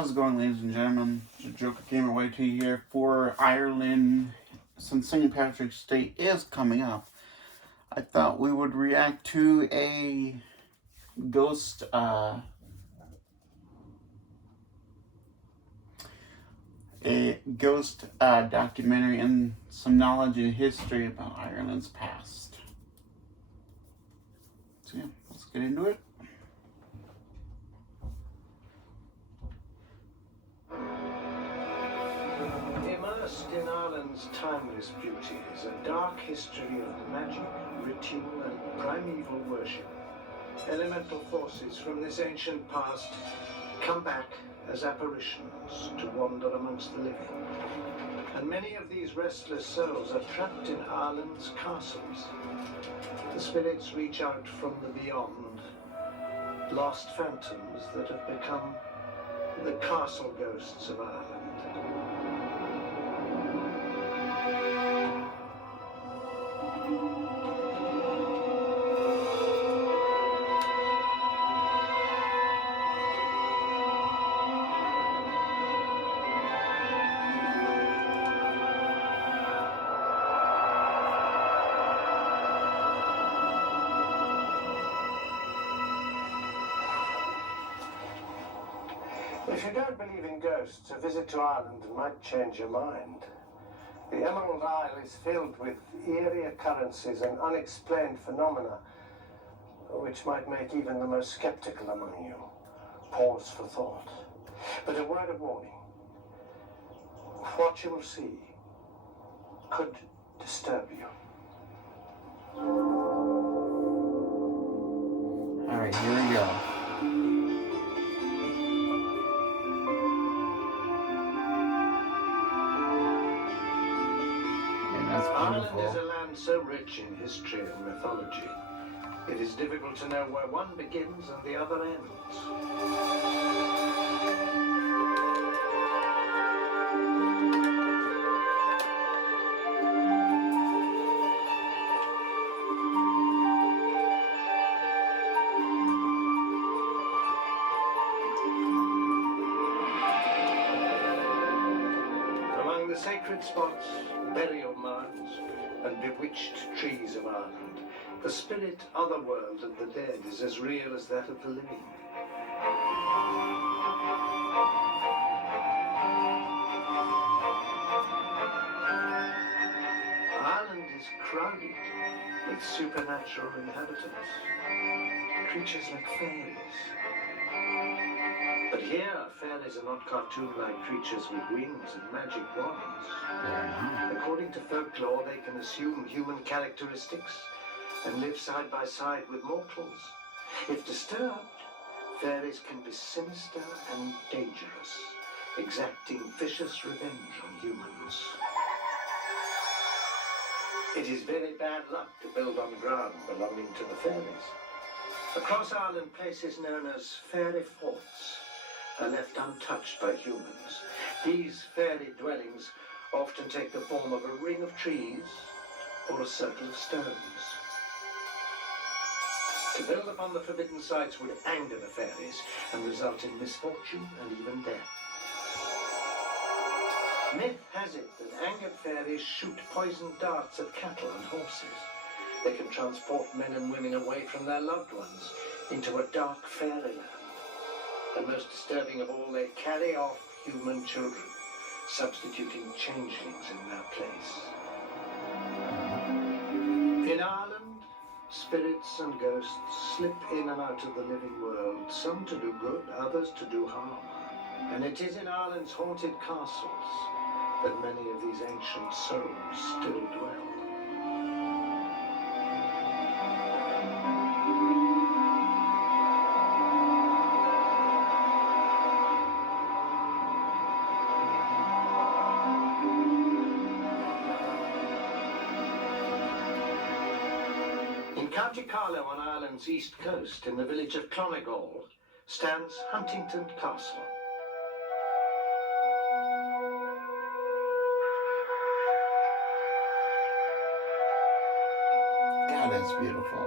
How's it going, ladies and gentlemen? Joker Gamer YT here for Ireland. Since St. Patrick's Day is coming up, I thought we would react to a ghost documentary and some knowledge and history about Ireland's past. So yeah, let's get into it. Immersed in Ireland's timeless beauty is a dark history of magic, ritual, and primeval worship. Elemental forces from this ancient past come back as apparitions to wander amongst the living. And many of these restless souls are trapped in Ireland's castles. The spirits reach out from the beyond, lost phantoms that have become the castle ghosts of Ireland. If you don't believe in ghosts, a visit to Ireland might change your mind. The Emerald Isle is filled with eerie occurrences and unexplained phenomena, which might make even the most skeptical among you pause for thought. But a word of warning. What you will see could disturb you. Alright, here we go. Ireland is a land so rich in history and mythology, it is difficult to know where one begins and the other ends. Among the sacred spots, burial mounds, and bewitched trees of Ireland, the spirit otherworld of the dead is as real as that of the living. Ireland is crowded with supernatural inhabitants, creatures like fairies. But here, fairies are not cartoon-like creatures with wings and magic wands. According to folklore, they can assume human characteristics and live side by side with mortals. If disturbed, fairies can be sinister and dangerous, exacting vicious revenge on humans. It is very bad luck to build on ground belonging to the fairies. Across Ireland, places known as fairy forts are left untouched by humans. These fairy dwellings often take the form of a ring of trees or a circle of stones. To build upon the forbidden sites would anger the fairies and result in misfortune and even death. Myth has it that angered fairies shoot poisoned darts at cattle and horses. They can transport men and women away from their loved ones into a dark fairyland. And most disturbing of all, they carry off human children, substituting changelings in their place. In Ireland, spirits and ghosts slip in and out of the living world, some to do good, others to do harm. And it is in Ireland's haunted castles that many of these ancient souls still dwell. In County Carlow on Ireland's east coast, in the village of Clonagall, stands Huntington Castle. God, that's beautiful.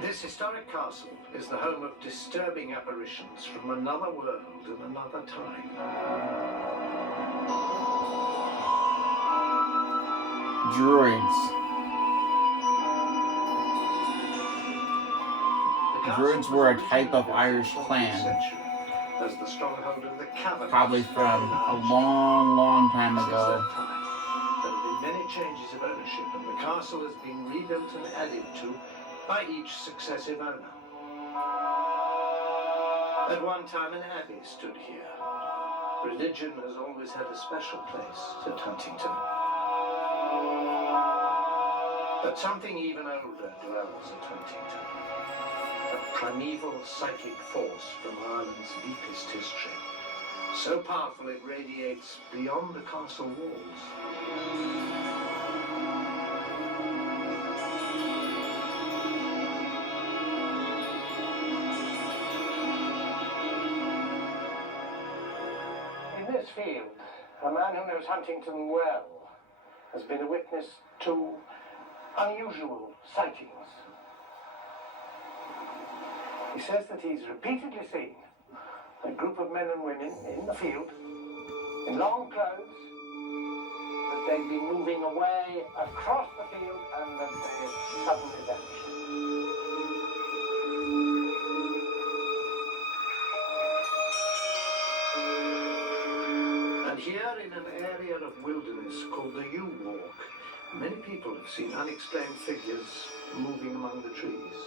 This historic castle is the home of disturbing apparitions from another world and another time. Druids. Druids were a type of Irish clan. As the stronghold of the Cavendish. Probably from a long, long time ago. There have been many changes of ownership, and the castle has been rebuilt and added to by each successive owner. At one time, an abbey stood here. Religion has always had a special place at Huntington. But something even older dwells at Huntington. A primeval psychic force from Ireland's deepest history. So powerful it radiates beyond the castle walls. In this field, a man who knows Huntington well has been a witness to unusual sightings. He says that he's repeatedly seen a group of men and women in the field, in long clothes, that they've been moving away across the field and that they have suddenly vanished. And here in an area of wilderness called the Yew Walk, many people have seen unexplained figures moving among the trees.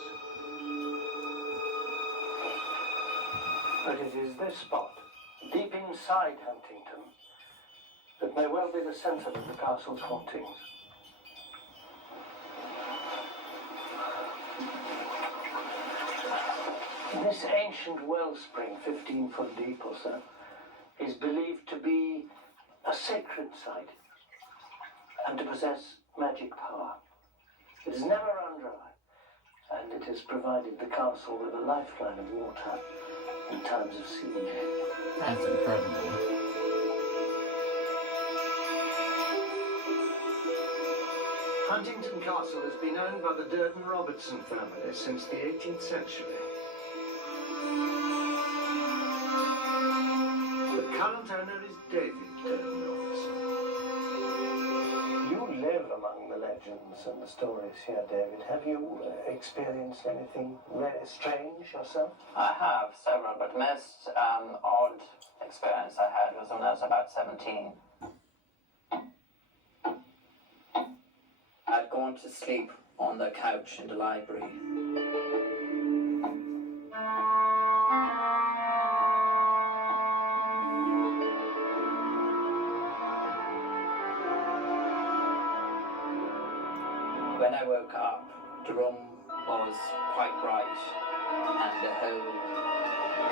But it is this spot, deep inside Huntington, that may well be the centre of the castle's hauntings. This ancient wellspring, 15 foot deep or so, is believed to be a sacred site and to possess magic power. It has never run dry, and it has provided the castle with a lifeline of water in times of siege. That's incredible. Huntington Castle has been owned by the Durden Robertson family since the 18th century. The current owner is David Durden Robertson. You live among the legends and the stories here, David. Have you experienced anything very strange yourself? I have several, but the most odd experience I had was when I was about 17. I'd gone to sleep on the couch in the library. When I woke up, the room was quite bright, and the whole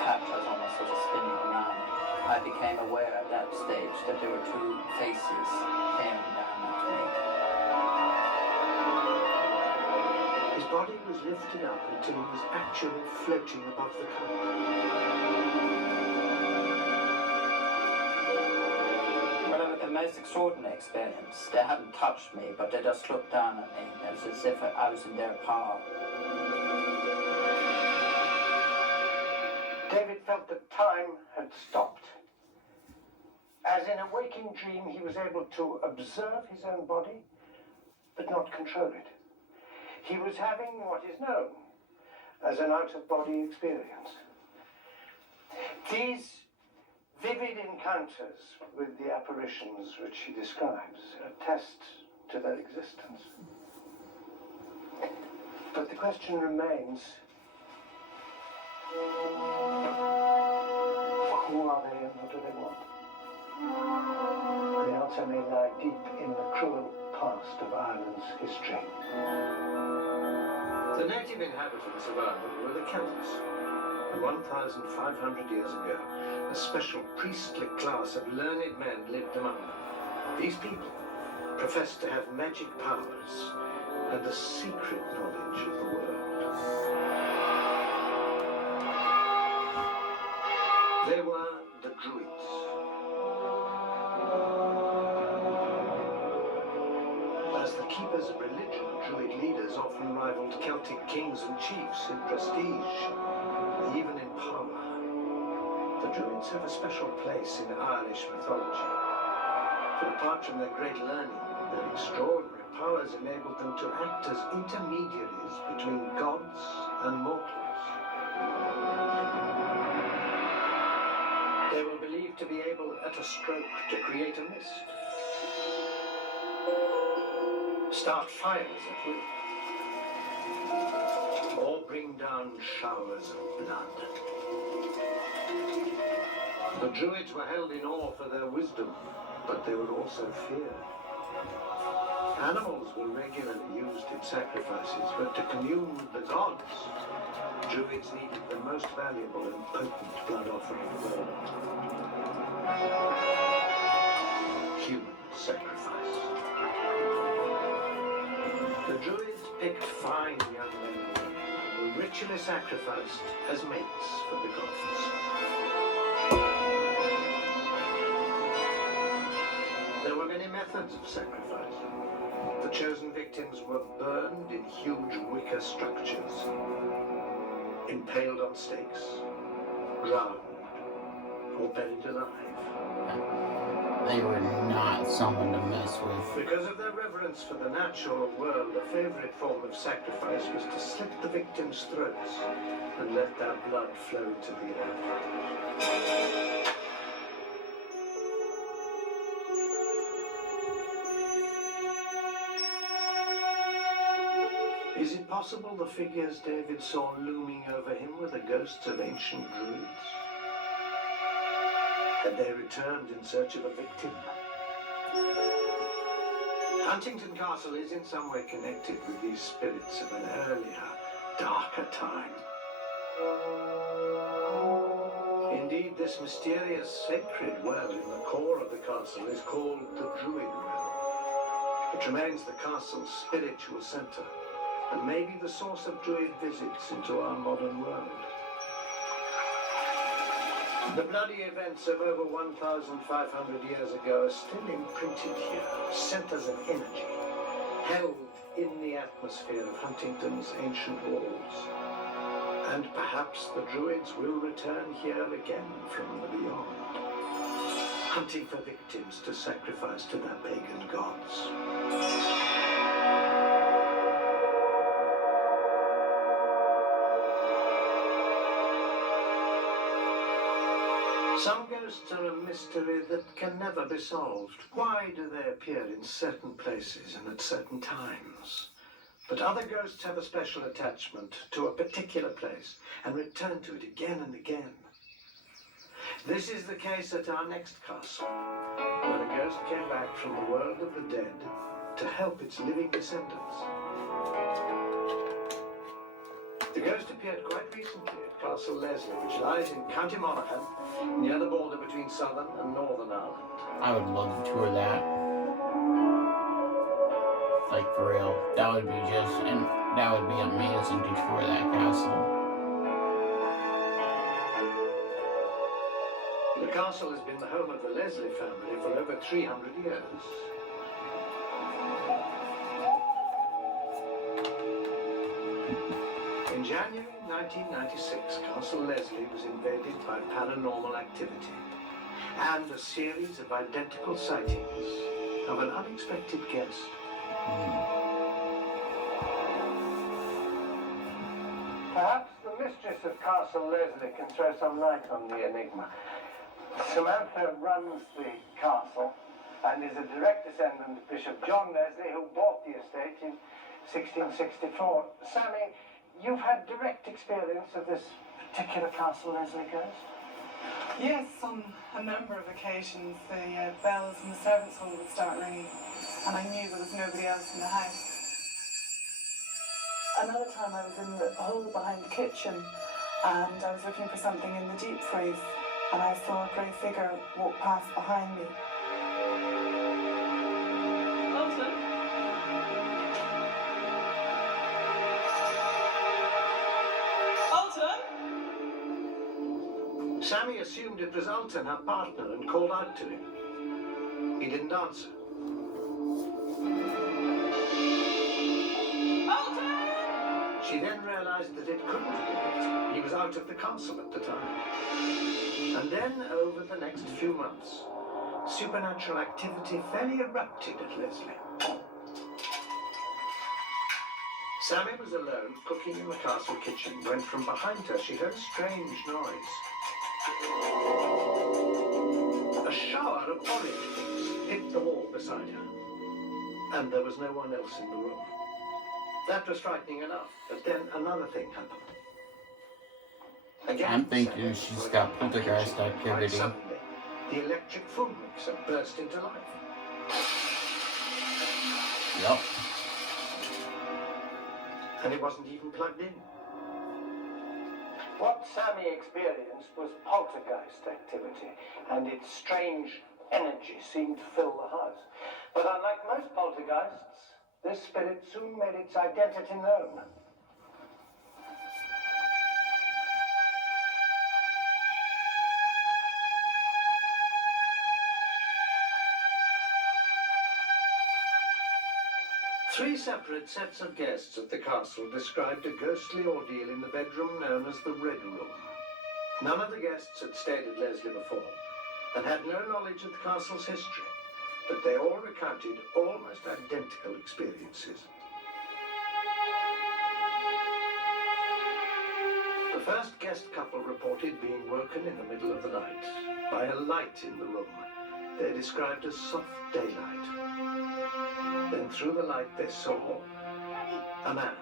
couch was almost sort of spinning around. I became aware at that stage that there were two faces staring down at me. His body was lifted up until he was actually floating above the carpet. Well, it was the most extraordinary experience. They hadn't touched me, but they just looked down at me. It was as if I was in their power. David felt that time had stopped. As in a waking dream, he was able to observe his own body, but not control it. He was having what is known as an out-of-body experience. These vivid encounters with the apparitions which he describes attest to their existence. But the question remains, who are they and what do they want? The answer may lie deep in the cruel past of Ireland's history. The native inhabitants of Ireland were the Celts. And 1,500 years ago, a special priestly class of learned men lived among them. These people professed to have magic powers and a secret knowledge of the world. They were the Druids. As the keepers of religion, Druid leaders often rivaled Celtic Celtic kings and chiefs in prestige, even in power. The Druids have a special place in Irish mythology. For apart from their great learning, their extraordinary powers enabled them to act as intermediaries between gods and mortals. They were believed to be able, at a stroke, to create a mist, start fires at will, or bring down showers of blood. The Druids were held in awe for their wisdom, but they were also feared. Animals were regularly used in sacrifices, but to commune with the gods, Druids needed the most valuable and potent blood offering in the world: human sacrifice. The Druids picked fine young men and women who were ritually sacrificed as mates for the gods. There were many methods of sacrifice. The chosen victims were burned in huge wicker structures, impaled on stakes, drowned, or buried alive. They were not someone to mess with. Because of their reverence for the natural world, a favorite form of sacrifice was to slit the victims' throats and let their blood flow to the earth. Is it possible the figures David saw looming over him were the ghosts of ancient Druids? Had they returned in search of a victim? Huntingdon Castle is in some way connected with these spirits of an earlier, darker time. Indeed, this mysterious sacred well in the core of the castle is called the Druid Well. It remains the castle's spiritual center, and may be the source of Druid visits into our modern world. The bloody events of over 1,500 years ago are still imprinted here, centers of energy, held in the atmosphere of Huntingdon's ancient walls. And perhaps the Druids will return here again from the beyond, hunting for victims to sacrifice to their pagan gods. Some ghosts are a mystery that can never be solved. Why do they appear in certain places and at certain times? But other ghosts have a special attachment to a particular place and return to it again and again. This is the case at our next castle, where a ghost came back from the world of the dead to help its living descendants. The ghost appeared quite recently at Castle Leslie, which lies in County Monaghan, near the border between Southern and Northern Ireland. I would love to tour that. Like, for real. That would be amazing to tour that castle. The castle has been the home of the Leslie family for over 300 years. In January 1996, Castle Leslie was invaded by paranormal activity and a series of identical sightings of an unexpected guest. Perhaps the mistress of Castle Leslie can throw some light on the enigma. Samantha runs the castle and is a direct descendant of Bishop John Leslie, who bought the estate in 1664. Sammy, you've had direct experience of this particular Castle Leslie ghost? Yes, on a number of occasions the bells in the servants' hall would start ringing, and I knew there was nobody else in the house. Another time I was in the hall behind the kitchen, and I was looking for something in the deep freeze, and I saw a grey figure walk past behind me. Alton? Sammy assumed it was Alton, her partner, and called out to him. He didn't answer. Alton! She then realized that it couldn't have been. He was out of the castle at the time. And then, over the next few months, supernatural activity fairly erupted at Leslie. Sammy was alone, cooking in the castle kitchen, when from behind her she heard a strange noise. A shower of orange things hit the wall beside her, and there was no one else in the room. That was frightening enough, but then another thing happened. Again, I'm thinking Sammy she's was got in the poltergeist kitchen. Quite activity. suddenly, the electric food mixer burst into life. Yep. And it wasn't even plugged in. What Sammy experienced was poltergeist activity, and its strange energy seemed to fill the house. But unlike most poltergeists, this spirit soon made its identity known. Three separate sets of guests at the castle described a ghostly ordeal in the bedroom known as the Red Room. None of the guests had stayed at Leslie before and had no knowledge of the castle's history, but they all recounted almost identical experiences. The first guest couple reported being woken in the middle of the night by a light in the room they described as soft daylight. Then through the light they saw a man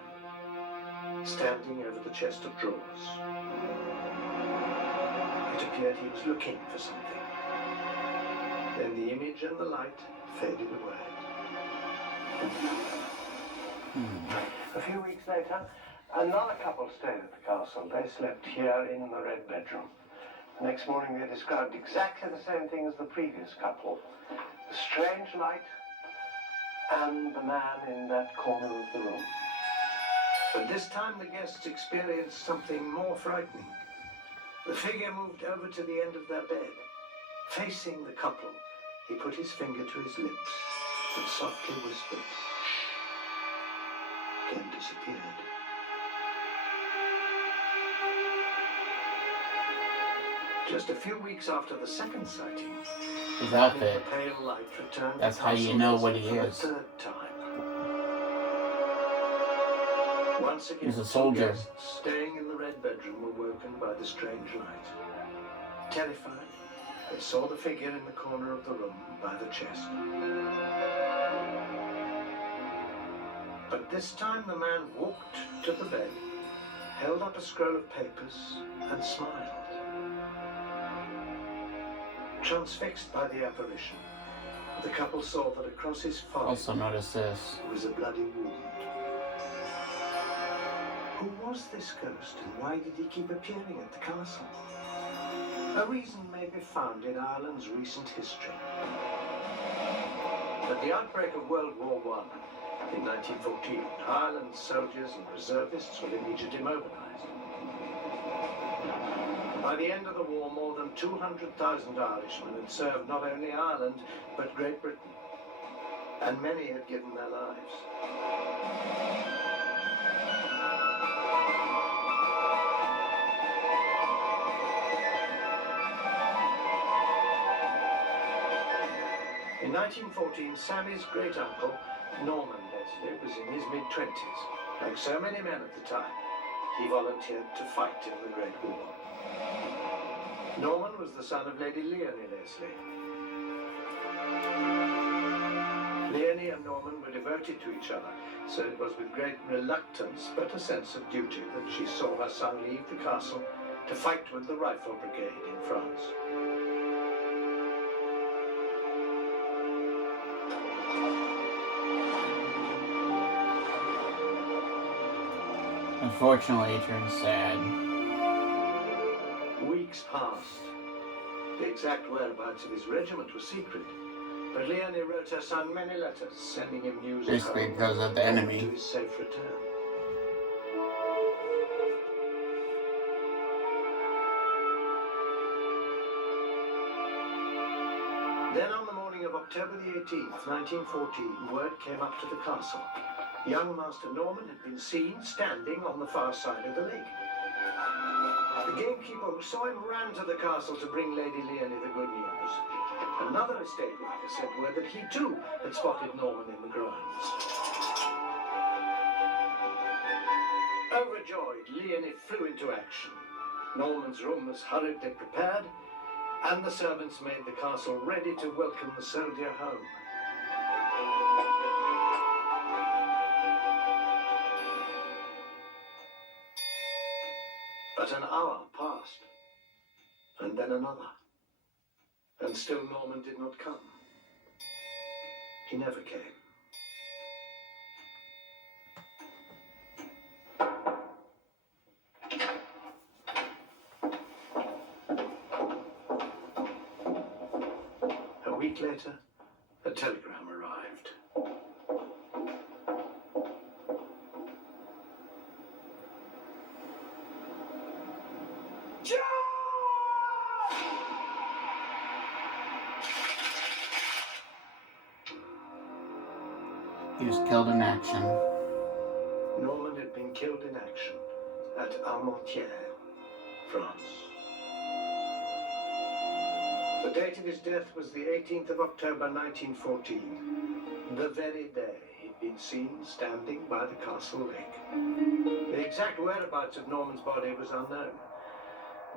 standing over the chest of drawers. It appeared he was looking for something. Then the image and the light faded away. A few weeks later, another couple stayed at the castle. They slept here in the red bedroom. The next morning they described exactly the same thing as the previous couple. The strange light and the man in that corner of the room. But this time the guests experienced something more frightening. The figure moved over to the end of their bed. Facing the couple, he put his finger to his lips and softly whispered, "Shh," then disappeared. Just a few weeks after the second sighting, His outfit. the pale light returned. That's to how you Castle know Leslie what he for the is. third time. Once again, He's a two soldier. guests staying in the red bedroom were woken by the strange light. Terrified, they saw the figure in the corner of the room by the chest. But this time the man walked to the bed, held up a scroll of papers, and smiled. Transfixed by the apparition, the couple saw that across his forehead Also notice this. was a bloody wound. Who was this ghost, and why did he keep appearing at the castle? A reason may be found in Ireland's recent history. At the outbreak of World War I in 1914, Ireland's soldiers and reservists were immediately mobilized. By the end of the war, more than 200,000 Irishmen had served not only Ireland, but Great Britain, and many had given their lives. In 1914, Sammy's great-uncle, Norman Leslie, was in his mid-20s. Like so many men at the time, he volunteered to fight in the Great War. Norman was the son of Lady Leonie Leslie. Leonie and Norman were devoted to each other, so it was with great reluctance but a sense of duty that she saw her son leave the castle to fight with the Rifle Brigade in France. Unfortunately, it turns sad. Weeks passed. The exact whereabouts of his regiment was secret, but Leonie wrote her son many letters, sending him news of Basically home because of the and enemy. to his safe return. Then on the morning of October the 18th, 1914, word came up to the castle. Young Master Norman had been seen standing on the far side of the lake. The gamekeeper who saw him ran to the castle to bring Lady Leonie the good news. Another estate worker sent word that he too had spotted Norman in the grounds. Overjoyed, Leonie flew into action. Norman's room was hurriedly prepared, and the servants made the castle ready to welcome the soldier home. But an hour passed, and then another, and still Norman did not come. He never came. A week later, a telegram arrived. He was killed in action. Norman had been killed in action at Armentières, France. The date of his death was the 18th of October 1914, the very day he'd been seen standing by the castle lake. The exact whereabouts of Norman's body was unknown,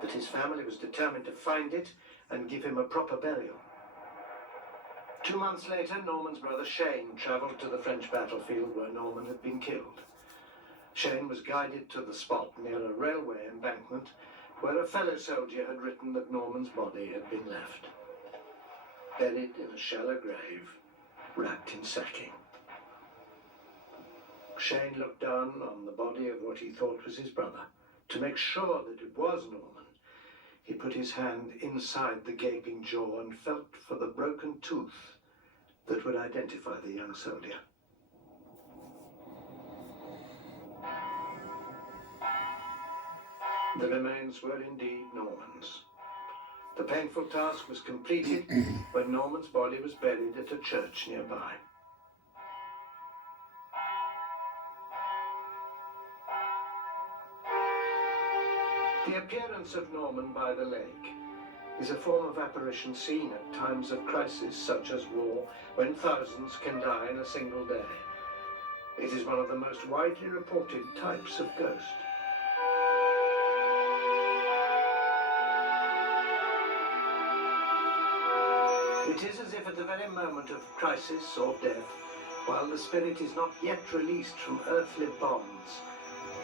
but his family was determined to find it and give him a proper burial. 2 months later, Norman's brother Shane travelled to the French battlefield where Norman had been killed. Shane was guided to the spot near a railway embankment where a fellow soldier had written that Norman's body had been left, buried in a shallow grave, wrapped in sacking. Shane looked down on the body of what he thought was his brother. To make sure that it was Norman, he put his hand inside the gaping jaw and felt for the broken tooth that would identify the young soldier. The remains were indeed Norman's. The painful task was completed when Norman's body was buried at a church nearby. The appearance of Norman by the lake is a form of apparition seen at times of crisis such as war, when thousands can die in a single day. It is one of the most widely reported types of ghost. It is as if at the very moment of crisis or death, while the spirit is not yet released from earthly bonds,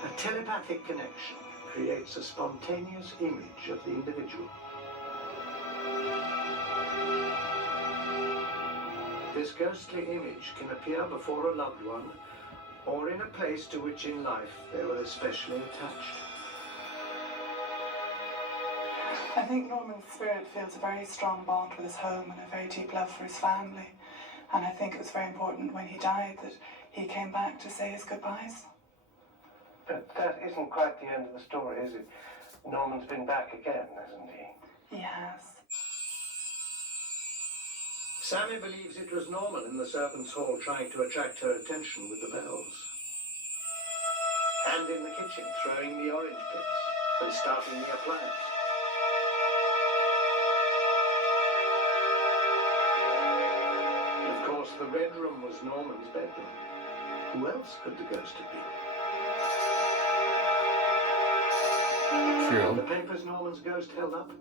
a telepathic connection creates a spontaneous image of the individual. This ghostly image can appear before a loved one or in a place to which in life they were especially attached. I think Norman's spirit feels a very strong bond with his home and a very deep love for his family. And I think it was very important when he died that he came back to say his goodbyes. But that isn't quite the end of the story, is it? Norman's been back again, hasn't he? He has. Sammy believes it was Norman in the servants' hall trying to attract her attention with the bells. And in the kitchen throwing the orange pips and starting the appliance. Of course, the red room was Norman's bedroom. Who else could the ghost have been? True. The papers Norman's ghost held up.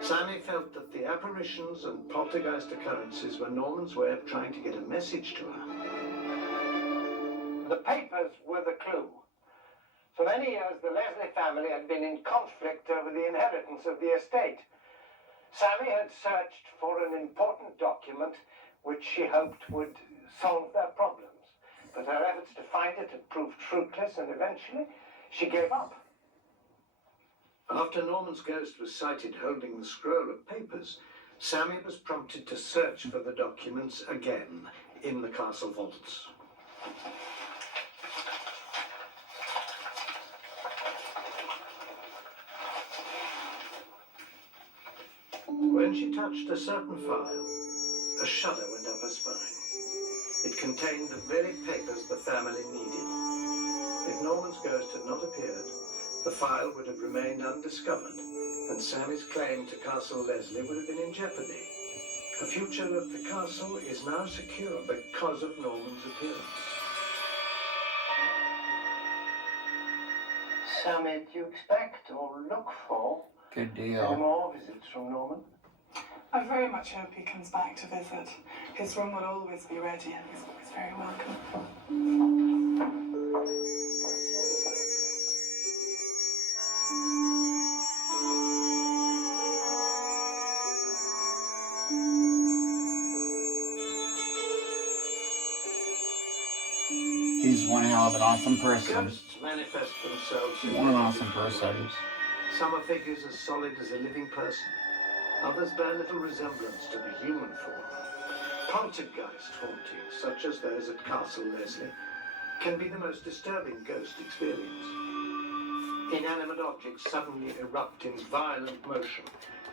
Sammy felt that the apparitions and poltergeist occurrences were Norman's way of trying to get a message to her. The papers were the clue. For many years, the Leslie family had been in conflict over the inheritance of the estate. Sammy had searched for an important document which she hoped would solve their problems. But her efforts to find it had proved fruitless, and eventually she gave up. After Norman's ghost was sighted holding the scroll of papers, Sammy was prompted to search for the documents again in the castle vaults. When she touched a certain file, a shudder went up her spine. It It contained the very papers the family needed. If Norman's ghost had not appeared, the file would have remained undiscovered, and Sammy's claim to Castle Leslie would have been in jeopardy. The future of the castle is now secure because of Norman's appearance. Sammy, do you expect or look for Good any deal. more visits from Norman? I very much hope he comes back to visit. His room will always be ready and he's always very welcome. He's one hell of an awesome person. Ghosts manifest themselves in What an many awesome different person. ways. Some are figures as solid as a living person. Others bear little resemblance to the human form. Poltergeist hauntings, such as those at Castle Leslie, can be the most disturbing ghost experience. Inanimate objects suddenly erupt in violent motion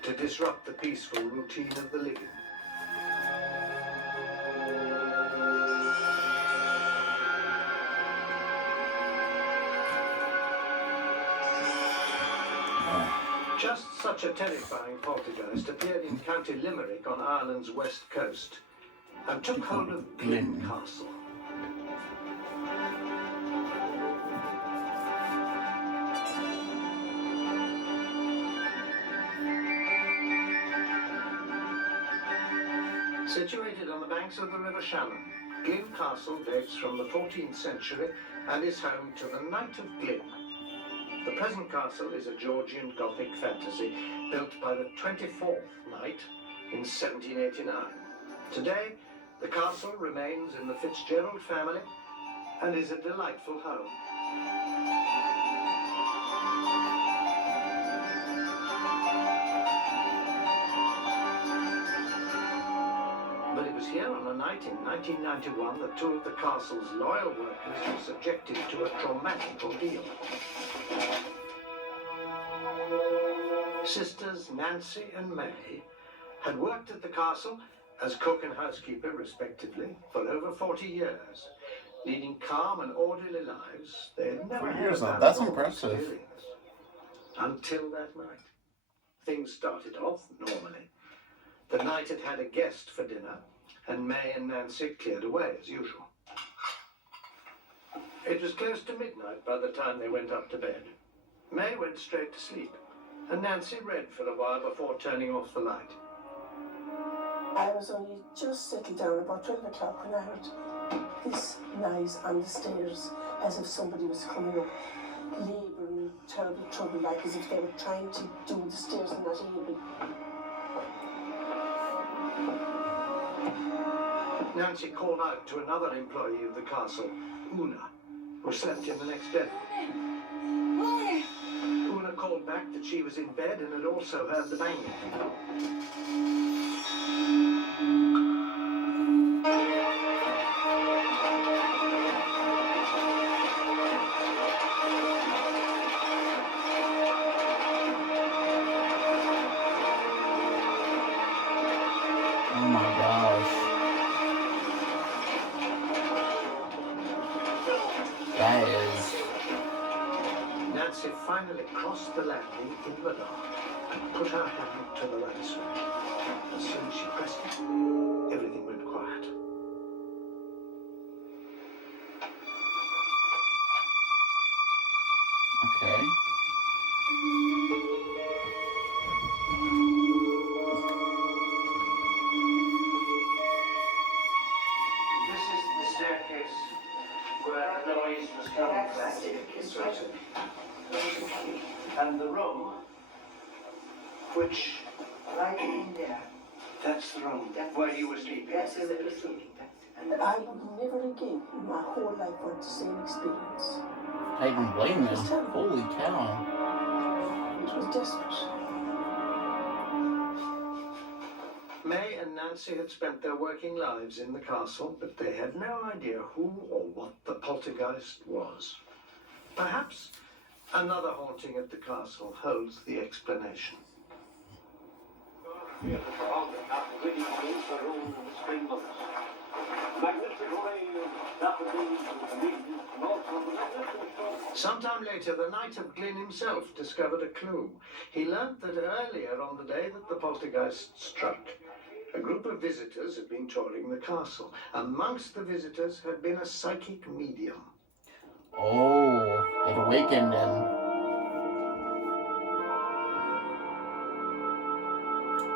to disrupt the peaceful routine of the living. Just such a terrifying poltergeist appeared in County Limerick on Ireland's west coast and took hold of Glynn Castle. Situated on the banks of the River Shannon, Glynn Castle dates from the 14th century and is home to the Knight of Glynn. The present castle is a Georgian Gothic fantasy built by the 24th Knight in 1789. Today, the castle remains in the Fitzgerald family and is a delightful home. But it was here on a night in 1991 that two of the castle's loyal workers were subjected to a traumatic ordeal. Sisters Nancy and May had worked at the castle as cook and housekeeper, respectively, for over 40 years, leading calm and orderly lives they had never 40 had years, a that's paranormal impressive. experience. Until that night. Things started off normally. The knight had had a guest for dinner, and May and Nancy cleared away as usual. It was close to midnight by the time they went up to bed. May went straight to sleep, and Nancy read for a while before turning off the light. I was only just settled down about 12 o'clock when I heard this noise on the stairs, as if somebody was coming up, labour in terrible trouble, like as if they were trying to do the stairs and not able. Nancy called out to another employee of the castle, Una, who slept in the next bedroom. Una called back that she was in bed and had also heard the banging. Oh my gosh. That is. Nancy finally crossed the landing in the dark and put her hand to the right switch. As soon as she pressed it, everything went quiet. Okay. This is the staircase where the noise was coming from. And the room, which, Right in there. that's the room where you were sleeping. Yes, I was sleeping. And I would never again in my whole life want the same experience. I don't blame them. Holy cow. It was desperate. May and Nancy had spent their working lives in the castle, but they had no idea who or what the poltergeist was. Perhaps another haunting at the castle holds the explanation. Sometime later, the Knight of Glyn himself discovered a clue. He learnt that earlier on the day that the poltergeist struck, a group of visitors had been touring the castle. Amongst the visitors had been a psychic medium. Oh, it awakened him.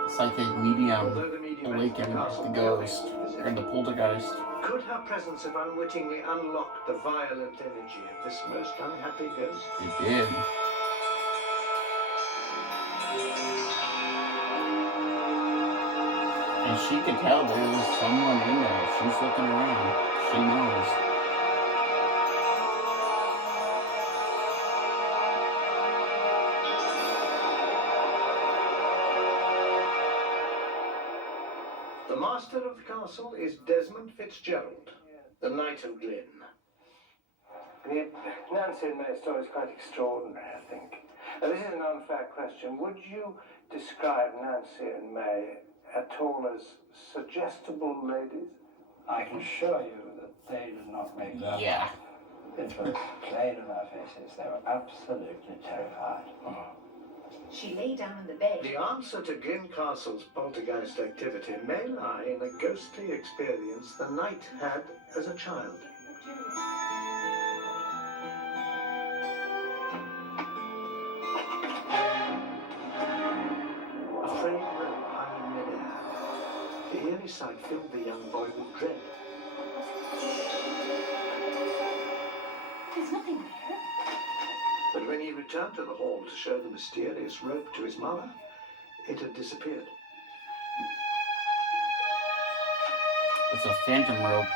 The psychic medium Although the medium awakened entered castle the beyond ghost, visit, or the poltergeist. could her presence have unwittingly unlocked the violent energy of this most unhappy ghost? It did. And she could tell there was someone in there. She's looking around. She knows. The master of the castle is Desmond Fitzgerald, the Knight of Glyn. The Nancy and May story is quite extraordinary, I think. Now, this is an unfair question. Would you describe Nancy and May at all as suggestible ladies? I can assure you that they did not make that. Yeah. It was plain on their faces. They were absolutely terrified. She lay down on the bed. The answer to Glyn Castle's poltergeist activity may lie in a ghostly experience the knight had as a child. A frayed rope hung in midair. The eerie sight filled the young boy with dread. There's nothing there. But when he returned to the hall to show the mysterious rope to his mother, it had disappeared. It's a phantom rope.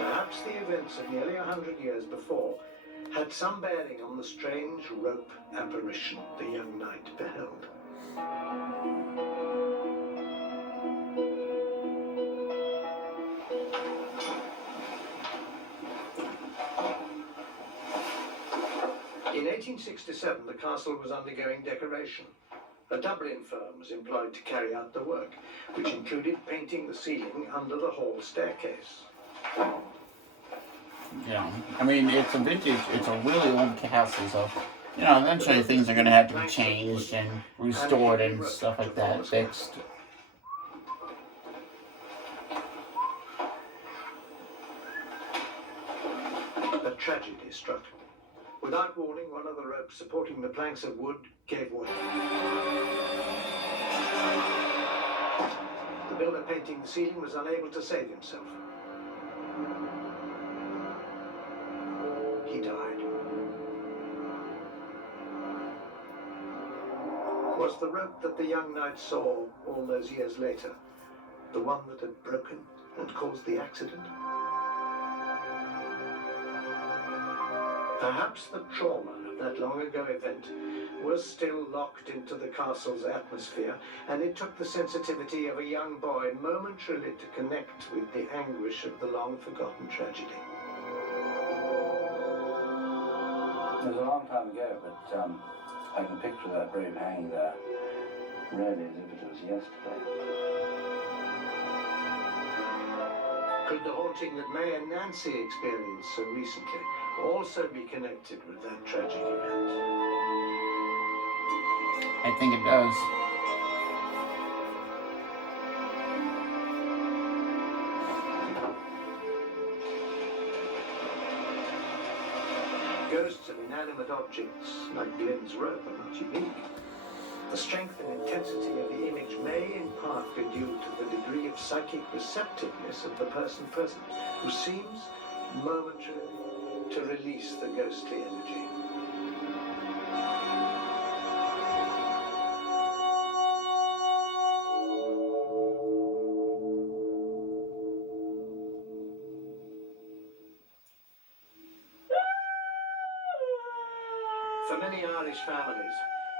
Perhaps the events of nearly 100 years before had some bearing on the strange rope apparition the young knight beheld. In 1867, the castle was undergoing decoration. A Dublin firm was employed to carry out the work, which included painting the ceiling under the hall staircase. Yeah. I mean, it's a vintage, it's a really old castle, so, you know, eventually things are going to have to be changed and restored and stuff like that, fixed. A tragedy struck. Without warning, one of the ropes supporting the planks of wood gave way. The builder painting the ceiling was unable to save himself. He died. Was the rope that the young knight saw all those years later the one that had broken and caused the accident? Perhaps the trauma of that long ago event was still locked into the castle's atmosphere, and it took the sensitivity of a young boy momentarily to connect with the anguish of the long-forgotten tragedy. It was a long time ago, but I can picture that room hanging there really as if it was yesterday. Could the haunting that May and Nancy experienced so recently also be connected with that tragic event? I think it does. Ghosts of inanimate objects like Glyn's rope are not unique. The strength and intensity of the image may in part be due to the degree of psychic receptiveness of the person present, who seems momentarily to release the ghostly energy. For many Irish families,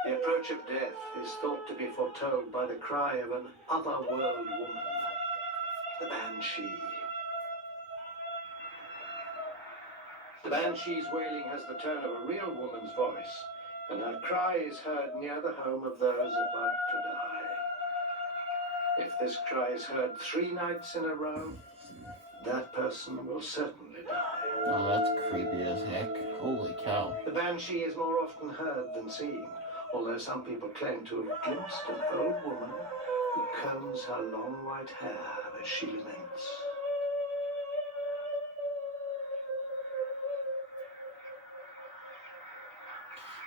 the approach of death is thought to be foretold by the cry of an otherworld woman, the Banshee. The banshee's wailing has the tone of a real woman's voice, and her cry is heard near the home of those about to die. If this cry is heard 3 nights in a row, that person will certainly die. Oh, that's creepy as heck. Holy cow. The banshee is more often heard than seen, although some people claim to have glimpsed an old woman who combs her long white hair as she laments.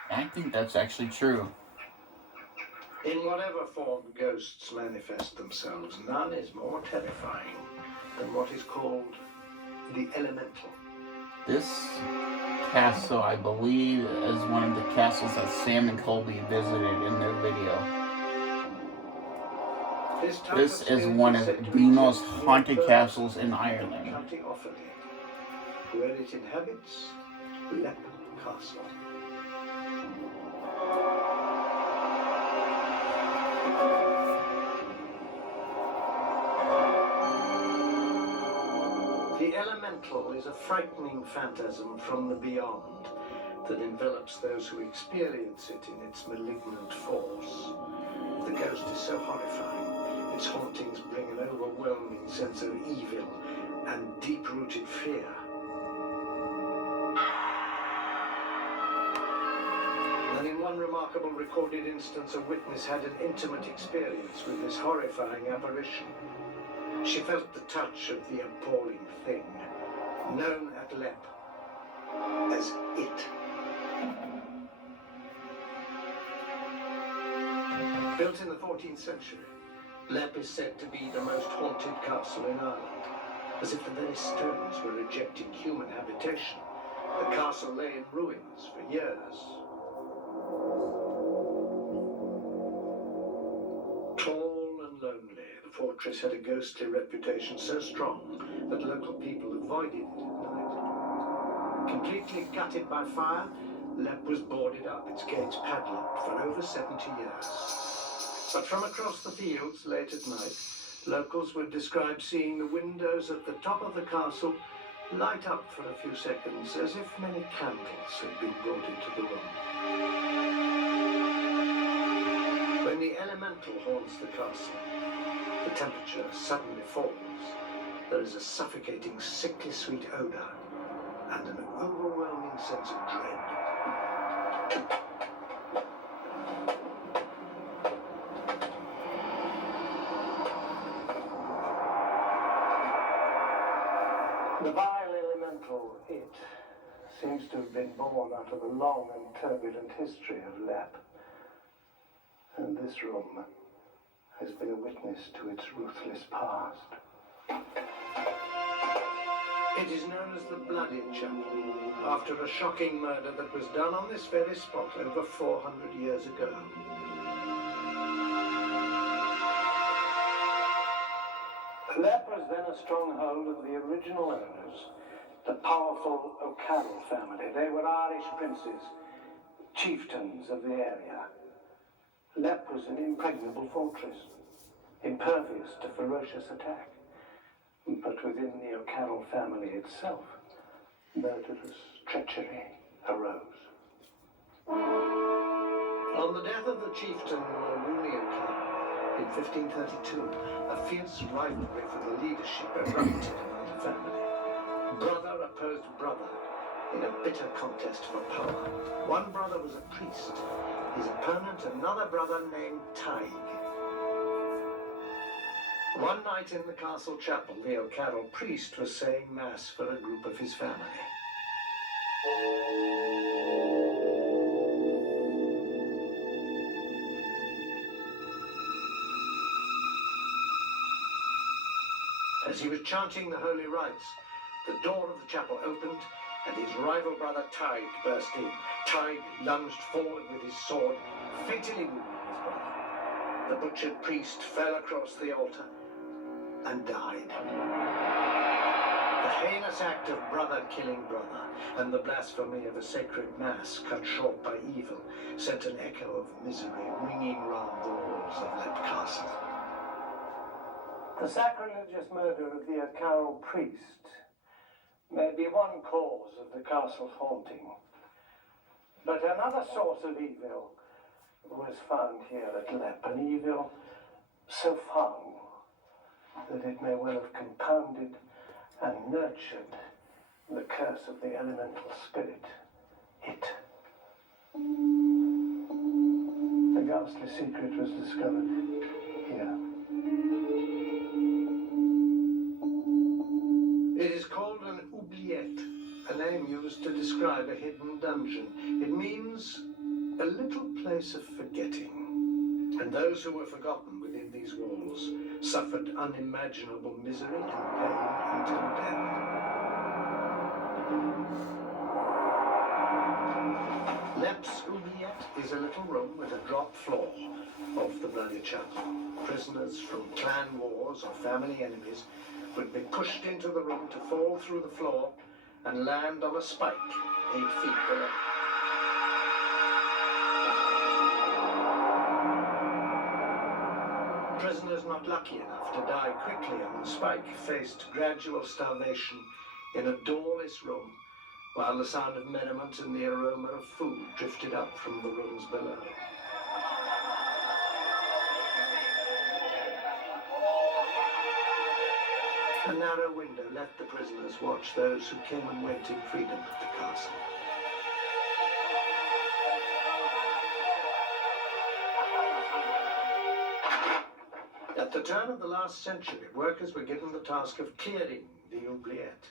I think that's actually true. In whatever form ghosts manifest themselves, none is more terrifying than what is called the elemental. This castle, I believe, is one of the castles that Sam and Colby visited in their video. This is one of the most haunted castles in Ireland. County Offaly, where it inhabits Leap Castle. The elemental is a frightening phantasm from the beyond that envelops those who experience it in its malignant force. The ghost is so horrifying, its hauntings bring an overwhelming sense of evil and deep-rooted fear. And in one remarkable recorded instance, a witness had an intimate experience with this horrifying apparition. She felt the touch of the appalling thing, known at Leap as It. Built in the 14th century, Leap is said to be the most haunted castle in Ireland, as if the very stones were rejecting human habitation. The castle lay in ruins for years. Tall and lonely, the fortress had a ghostly reputation so strong that local people avoided it at night. Completely gutted by fire, Leap was boarded up, its gates padlocked for over 70 years. But from across the fields late at night, locals would describe seeing the windows at the top of the castle light up for a few seconds, as if many candles had been brought into the room. When the elemental haunts the castle, the temperature suddenly falls. There is a suffocating, sickly sweet odor and an overwhelming sense of dread. The vile elemental, It, seems to have been born out of a long and turbulent history of Leap. And this room has been a witness to its ruthless past. It is known as the Bloody Chapel, after a shocking murder that was done on this very spot over 400 years ago. Leap was then a stronghold of the original owners, the powerful O'Carroll family. They were Irish princes, chieftains of the area. Leap was an impregnable fortress, impervious to ferocious attack. But within the O'Carroll family itself, murderous treachery arose. On the death of the chieftain Rooney O'Carroll in 1532, a fierce rivalry for the leadership erupted among the family. Brother opposed brother in a bitter contest for power. One brother was a priest, his opponent another brother named Tig. One night in the castle chapel, the O'Carroll priest was saying mass for a group of his family. As he was chanting the holy rites, the door of the chapel opened and his rival brother Tig burst in. Tig lunged forward with his sword, fatally wounding his brother. The butchered priest fell across the altar and died. The heinous act of brother killing brother and the blasphemy of a sacred mass cut short by evil sent an echo of misery ringing round the walls of Leap Castle. The sacrilegious murder of the O'Carroll priest may be one cause of the castle's haunting. But another source of evil was found here at Lepp, an evil so foul that it may well have compounded and nurtured the curse of the elemental spirit, it. The ghastly secret was discovered here. It is called an oubliette, a name used to describe a hidden dungeon. It means a little place of forgetting. And those who were forgotten within these walls suffered unimaginable misery and pain until death. Lepp's oubliette is a little room with a drop floor off the bloody chapel. Prisoners from clan wars or family enemies would be pushed into the room to fall through the floor and land on a spike 8 feet below. Prisoners not lucky enough to die quickly on the spike faced gradual starvation in a doorless room, while the sound of merriment and the aroma of food drifted up from the rooms below. A narrow window let the prisoners watch those who came and went in freedom at the castle. At the turn of the last century, workers were given the task of clearing the oubliette.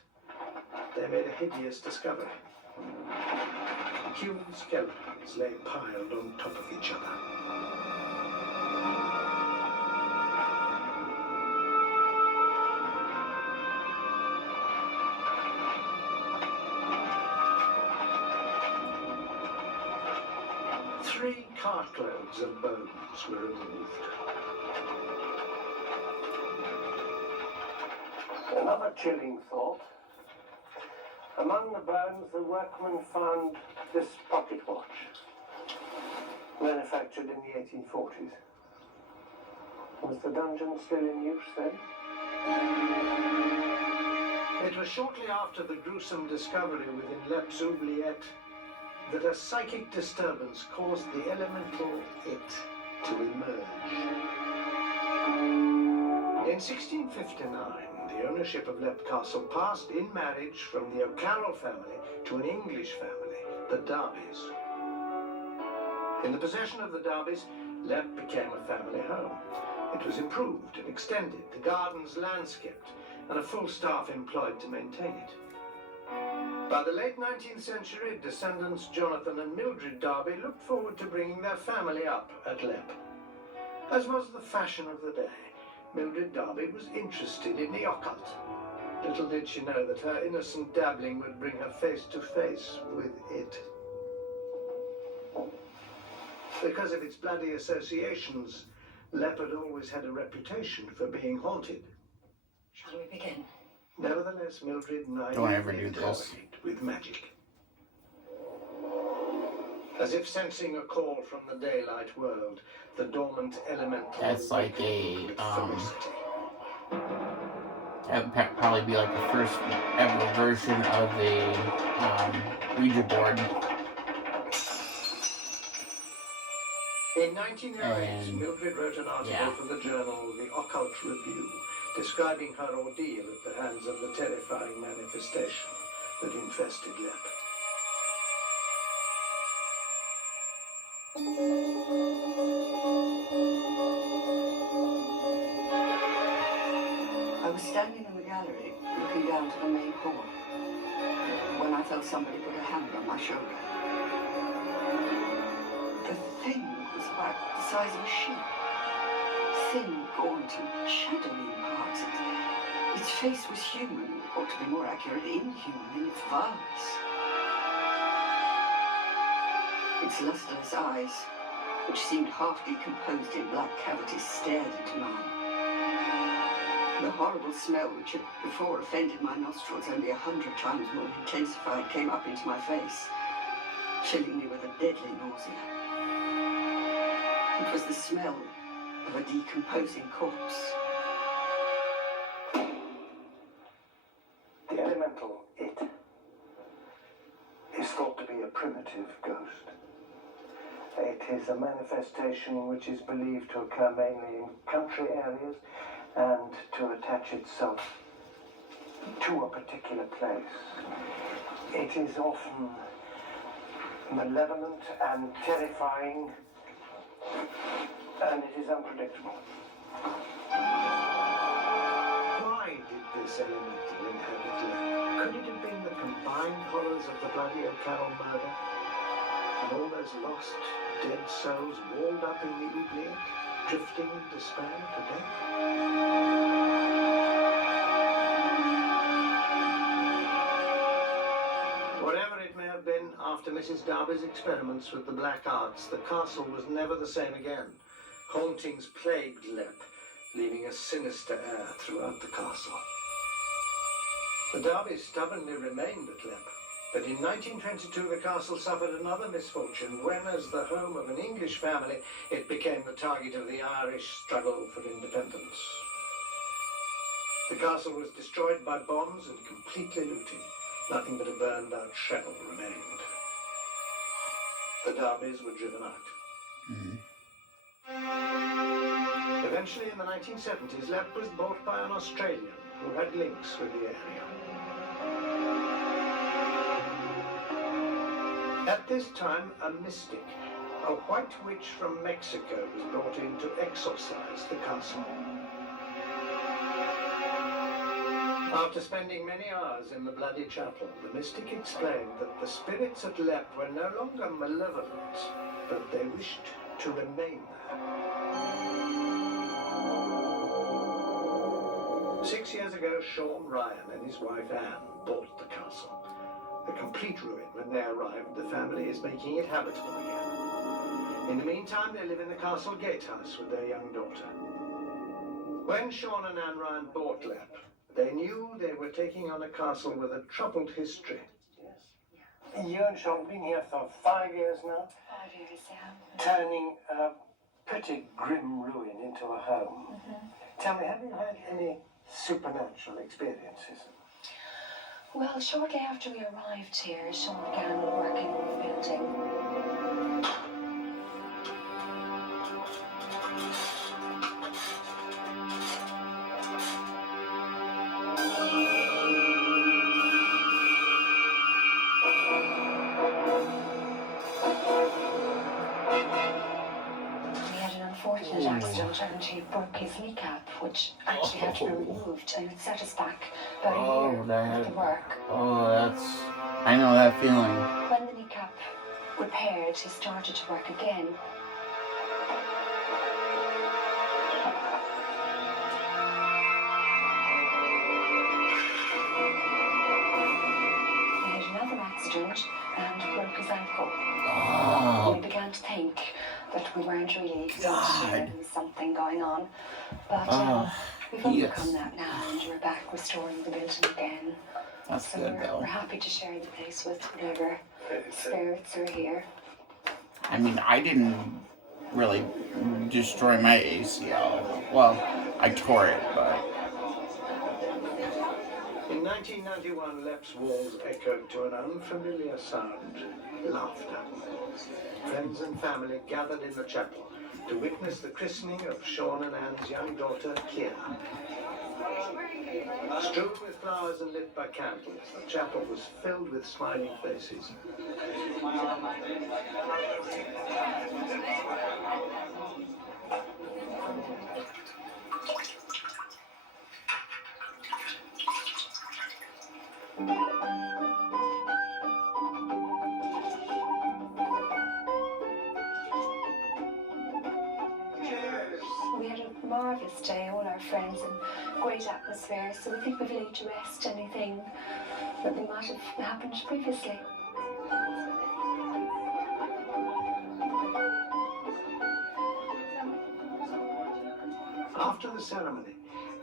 They made a hideous discovery. Human skeletons lay piled on top of each other. Three cartloads of bones were removed. Another chilling thought. Among the bones, the workmen found this pocket watch, manufactured in the 1840s. Was the dungeon still in use then? It was shortly after the gruesome discovery within Lepp's oubliette that a psychic disturbance caused the elemental it to emerge. In 1659, the ownership of Lepp Castle passed in marriage from the O'Carroll family to an English family, the Darbys. In the possession of the Darbys, Lepp became a family home. It was improved and extended, the gardens landscaped, and a full staff employed to maintain it. By the late 19th century, descendants Jonathan and Mildred Darby looked forward to bringing their family up at Lepp. As was the fashion of the day, Mildred Darby was interested in the occult. Little did she know that her innocent dabbling would bring her face to face with it. Because of its bloody associations, Lepp had always had a reputation for being haunted. Shall we begin? Nevertheless, Mildred and I Don't ever do this. with magic. As if sensing a call from the daylight world, the dormant elemental... That's like a, ferocity. that would probably be like the first ever version of the Ouija board. In 1908, And, Mildred wrote an article yeah. for the journal The Occult Review, describing her ordeal at the hands of the terrifying manifestation that infested Lepp. I was standing in the gallery, looking down to the main hall, when I felt somebody put a hand on my shoulder. The thing was about the size of a sheep. Thin, gaunt, and shadowy in parts. Its face was human, or to be more accurate, inhuman in its violence. Its lustreless eyes, which seemed half decomposed in black cavities, stared into mine. The horrible smell, which had before offended my nostrils only 100 times more intensified, came up into my face, chilling me with a deadly nausea. It was the smell of a decomposing corpse. The elemental it primitive ghost. It is a manifestation which is believed to occur mainly in country areas and to attach itself to a particular place. It is often malevolent and terrifying, and it is unpredictable. Why did this elemental inhabit Lepp? Could it have been the combined horrors of the Bloody O'Carroll murder and all those lost, dead souls walled up in the oubliette, drifting in despair to death? Whatever it may have been, after Mrs. Darby's experiments with the black arts, the castle was never the same again. Hauntings plagued Lepp, leaving a sinister air throughout the castle. The Darbys stubbornly remained at Lepp, but in 1922 the castle suffered another misfortune when, as the home of an English family, it became the target of the Irish struggle for independence. The castle was destroyed by bombs and completely looted. Nothing but a burned-out shell remained. The Darbys were driven out. Eventually, in the 1970s, Lepp was bought by an Australian who had links with the area. At this time, a mystic, a white witch from Mexico, was brought in to exorcise the castle. After spending many hours in the Bloody Chapel, the mystic explained that the spirits at Lepp were no longer malevolent, but they wished to remain there. 6 years ago, Sean Ryan and his wife Anne bought the castle. A complete ruin when they arrived, the family is making it habitable again. In the meantime, they live in the castle gatehouse with their young daughter. When Sean and Anne Ryan bought Lepp, they knew they were taking on a castle with a troubled history. Yes. You and Sean have been here for 5 years now, 5 years, yeah. turning a pretty grim ruin into a home. Tell me, have you had any supernatural experiences? Well, shortly after we arrived here, Sean began working on the building. Unfortunate accident, and he broke his kneecap, which actually had to be removed, and it set us back about a year with the work. I know that feeling. When the kneecap repaired, he started to work again. He had another accident and broke his ankle. We began to think that we weren't really exhausted, there was something going on. But we've overcome that now, and we're back restoring the building again. That's So good, though. we're happy to share the place with whatever spirits are here. I mean, I didn't really destroy my ACL. Well, I tore it, but... In 1991, Lepp's walls echoed to an unfamiliar sound: laughter. Friends and family gathered in the chapel to witness the christening of Sean and Anne's young daughter, Kiera. Strewn with flowers and lit by candles, the chapel was filled with smiling faces. We had a marvellous day, all our friends, and great atmosphere, so we think we've laid to rest anything that might have happened previously. After the ceremony,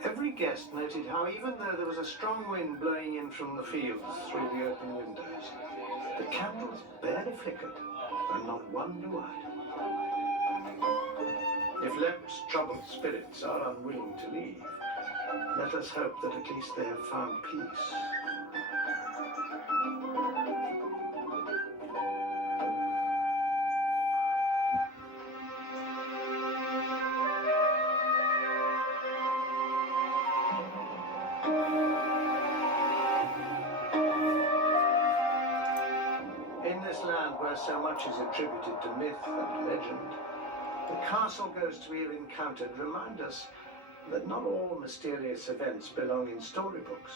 every guest noted how even though there was a strong wind blowing in from the fields through the open windows, the candles barely flickered and not one blew out. If Lepp's troubled spirits are unwilling to leave, let us hope that at least they have found peace. where so much is attributed to myth and legend, the castle ghosts we have encountered remind us that not all mysterious events belong in storybooks.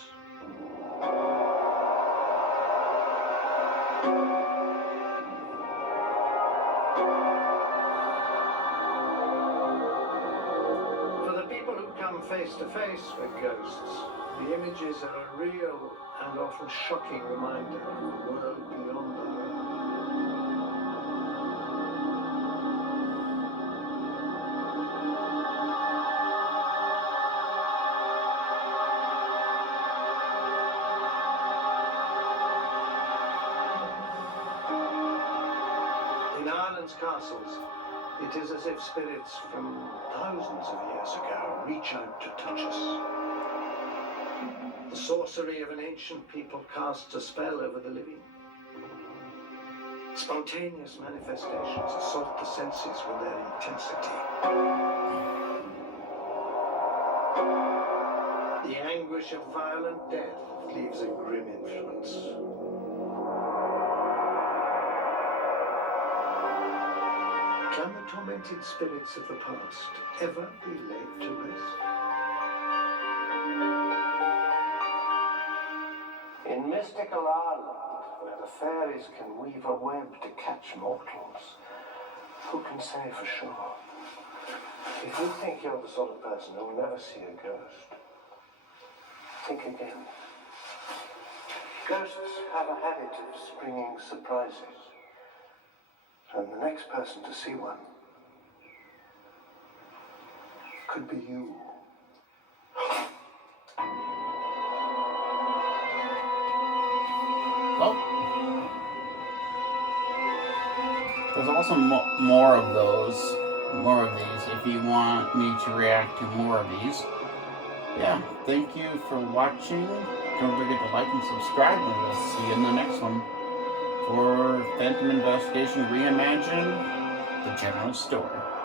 For the people who come face to face with ghosts, the images are a real and often shocking reminder of a world beyond our own. In Ireland's castles, it is as if spirits from thousands of years ago reach out to touch us. The sorcery of an ancient people casts a spell over the living. Spontaneous manifestations assault the senses with their intensity. The anguish of violent death leaves a grim influence. Can the tormented spirits of the past ever be laid to rest? In mystical Ireland, where the fairies can weave a web to catch mortals, who can say for sure? If you think you're the sort of person who will never see a ghost, think again. Ghosts have a habit of springing surprises, and the next person to see one could be you. Well, there's also more of these if you want me to react to more of these. Yeah, thank you for watching. Don't forget to like and subscribe, and we'll see you in the next one for Phantom Investigation Reimagined, The General Store.